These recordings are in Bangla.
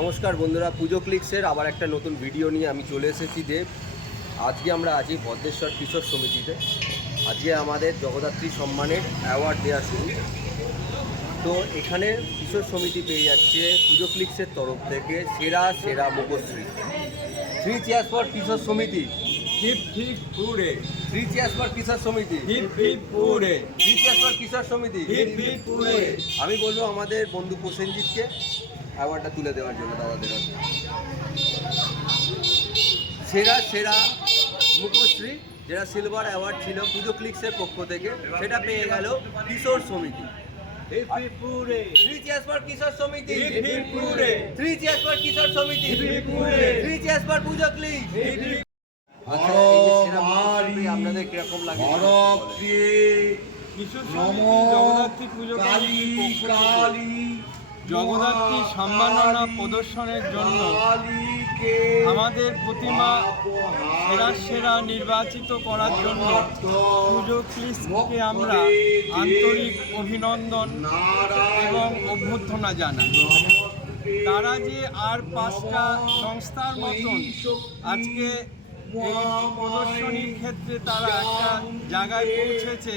নমস্কার বন্ধুরা পুজো ক্লিক্সের আবার একটা নতুন ভিডিও নিয়ে আমি চলে এসেছি দেব আজকে আমরা আছি ভদ্রেশ্বর কৃষক সমিতিতে। আজকে আমাদের জগদ্ধাত্রী সম্মানের অ্যাওয়ার্ড দেওয়া শুরু। তো এখানে কৃষক সমিতি পেয়ে যাচ্ছে পুজো ক্লিক্সের তরফ থেকে সেরা সেরা মুখশ্রী। থ্রি চেয়ার্স ফর কৃষক সমিতি। Hip hip hurray three cheers for সমিতি। Hip hip hurray three cheers for কৃষক সমিতি। হিপ হিপ পুরে আমি বলব আমাদের বন্ধু প্রসেনজিৎকে। অ্যাওয়ার্ডটা তুলে দেওয়ার জন্য দাদাদের সেরা সেরা মুখশ্রী যেটা সিলভার অ্যাওয়ার্ড ছিল পুজো ক্লিক্সের পক্ষ থেকে সেটা পেয়ে গেল কিশোর সমিতি। থ্রি চেয়ার্স ফর কিশোর সমিতি। থ্রি চেয়ার্স ফর কিশোর সমিতি। Three cheers for Pujo hip আচ্ছা আপনাদের কীরকম লাগে কিশোর সমিতি জগদ্ধাত্রী পুজো পক্ষ থেকে জগদ্ধাত্রী সম্মাননা প্রদর্শনের জন্য আমাদের প্রতিমা সেরা সেরা নির্বাচিত করার জন্য পুজো ক্লিসকে আমরা আন্তরিক অভিনন্দন এবং অভ্যর্থনা জানাই। তারা যে আর পাঁচটা সংস্থার মতন আজকে এই প্রদর্শনীর ক্ষেত্রে তারা একটা জায়গায় পৌঁছেছে।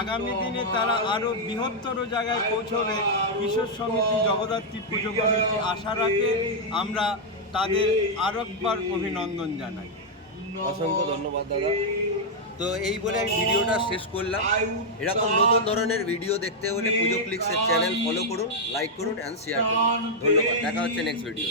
আগামী দিনে তারা আরও বৃহত্তর জায়গায় পৌঁছবে। কিশোর সমিতি জগদ্ধাত্রী পুজো কমিটি আশা রাখে। আমরা তাদের আরও একবার অভিনন্দন জানাই। অসংখ্য ধন্যবাদ, দাদা। তো এই বলে আমি ভিডিওটা শেষ করলাম। এরকম নতুন ধরনের ভিডিও দেখতে হলে পুজো ক্লিক্সের চ্যানেল ফলো করুন, লাইক করুন অ্যান্ড শেয়ার করুন। ধন্যবাদ। দেখা হচ্ছে নেক্সট ভিডিও